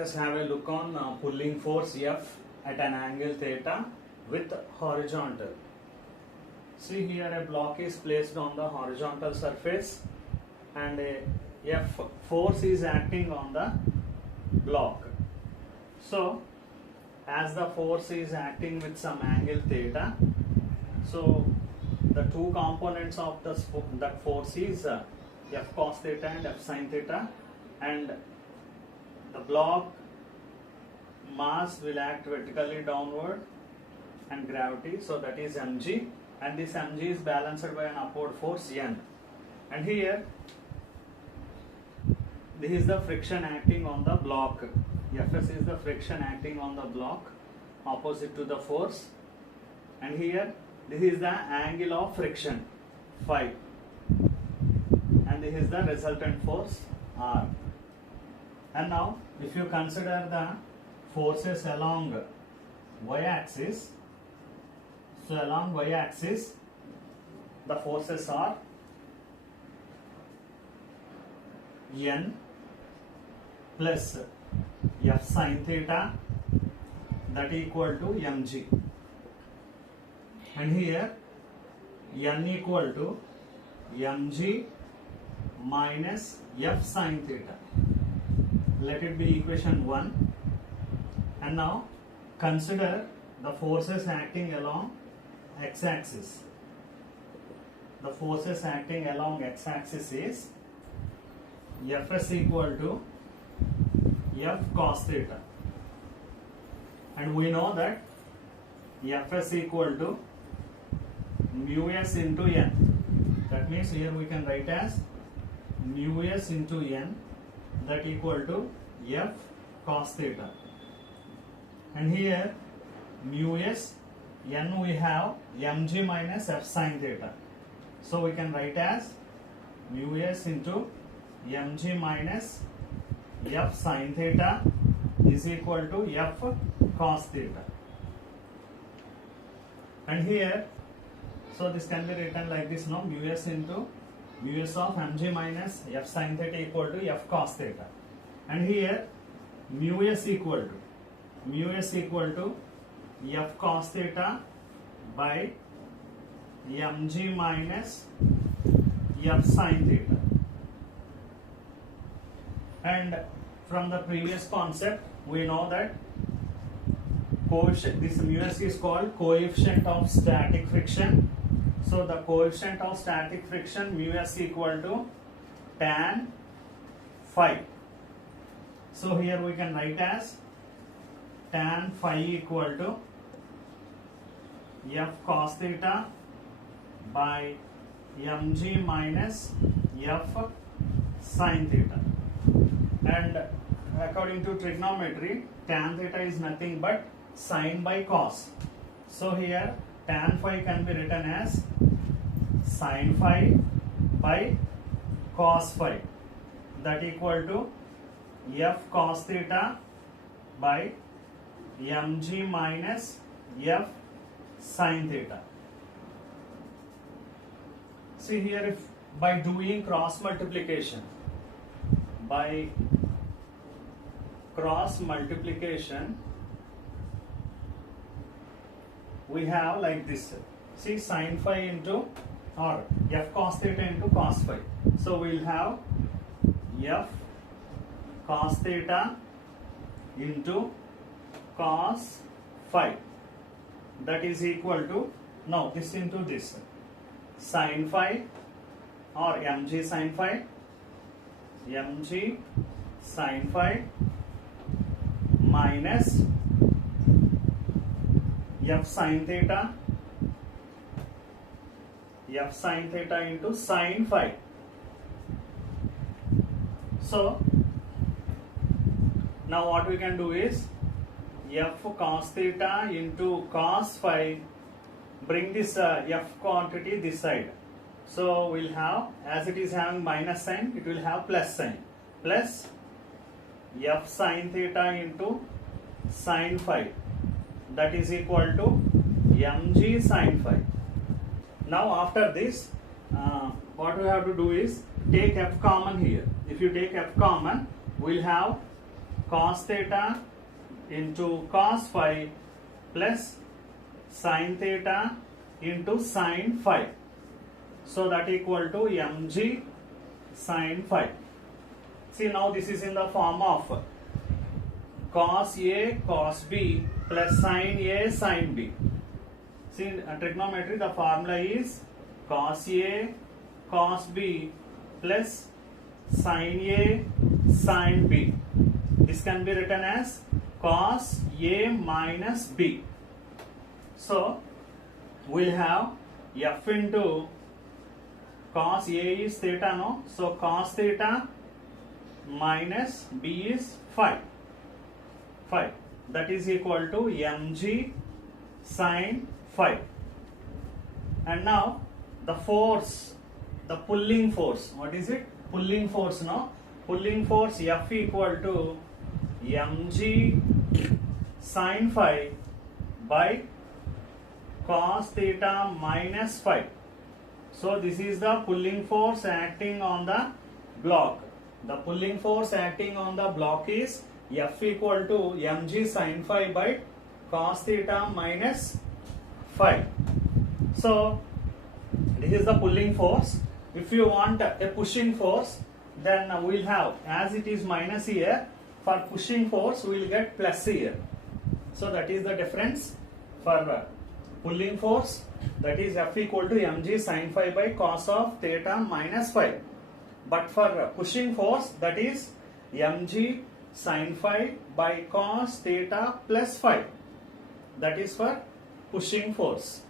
us have a look on pulling force F at an angle theta with horizontal. See here, a block is placed on the horizontal surface and a F force is acting on the block. So as the force is acting with some angle theta, so the two components of that force is F cos theta and F sin theta, and the block mass will act vertically downward and gravity, so that is mg, and this mg is balanced by an upward force n. And here this is the friction acting on the block. Fs is the friction acting on the block opposite to the force, and here this is the angle of friction phi, and this is the resultant force R. And now if you consider the forces along y-axis, so along y-axis the forces are n plus F sin theta, that equal to mg, and here n equal to mg minus F sin theta. Let it be equation 1. And now consider the forces acting along x-axis. The forces acting along x-axis is Fs equal to F cos theta, and we know that Fs equal to mu s into n. That means here we can write as mu s into n, that equal to F cos theta, and here mu s n we have mg minus F sin theta, so we can write as mu s into mg minus F sin theta is equal to F cos theta. And here, so this can be written like this now, mu s into mu s of mg minus F sin theta equal to F cos theta, and here mu s equal to F cos theta by mg minus F sin theta. And from the previous concept we know that coefficient, this mu s is called coefficient of static friction. So the coefficient of static friction mu s equal to tan phi. So here we can write as tan phi equal to F cos theta by mg minus F sin theta. And according to trigonometry, tan theta is nothing but sine by cos. So here tan phi can be written as sine phi by cos phi, that equal to F cos theta by mg minus F sin theta. See here, if by doing cross multiplication, we have like this. See, sin phi into, or F cos theta into cos phi. So we will have F cos theta into cos phi, that is equal to, now this into this, sin phi or mg sin phi minus F sin theta into sin phi. So now what we can do is F cos theta into cos phi, bring this F quantity this side. So we'll have, as it is having minus sign, it will have plus sign, plus F sin theta into sin phi, that is equal to mg sin phi. Now after this, what we have to do is take f common here. If you take f common, we'll have cos theta into cos phi plus sin theta into sin phi. So that equal to mg sin phi. See, now this is in the form of cos A cos B plus sin A sin B. See, in trigonometry the formula is cos A cos B plus sin A sin B. This can be written as cos A minus B. So we'll have f into cos A is theta, no? So cos theta minus B is phi. That is equal to mg sin phi. And now the force, the pulling force, what is it? Pulling force, no? Pulling force F equal to mg sin phi by cos theta minus phi. So this is the pulling force acting on the block. The pulling force acting on the block is F equal to mg sin phi by cos theta minus phi. So this is the pulling force. If you want a pushing force, then we'll have, as it is minus here, for pushing force we'll get plus here. So that is the difference for pulling force, that is F equal to mg sin phi by cos of theta minus phi. But for pushing force, that is mg sin phi by cos theta plus phi. That is for pushing force.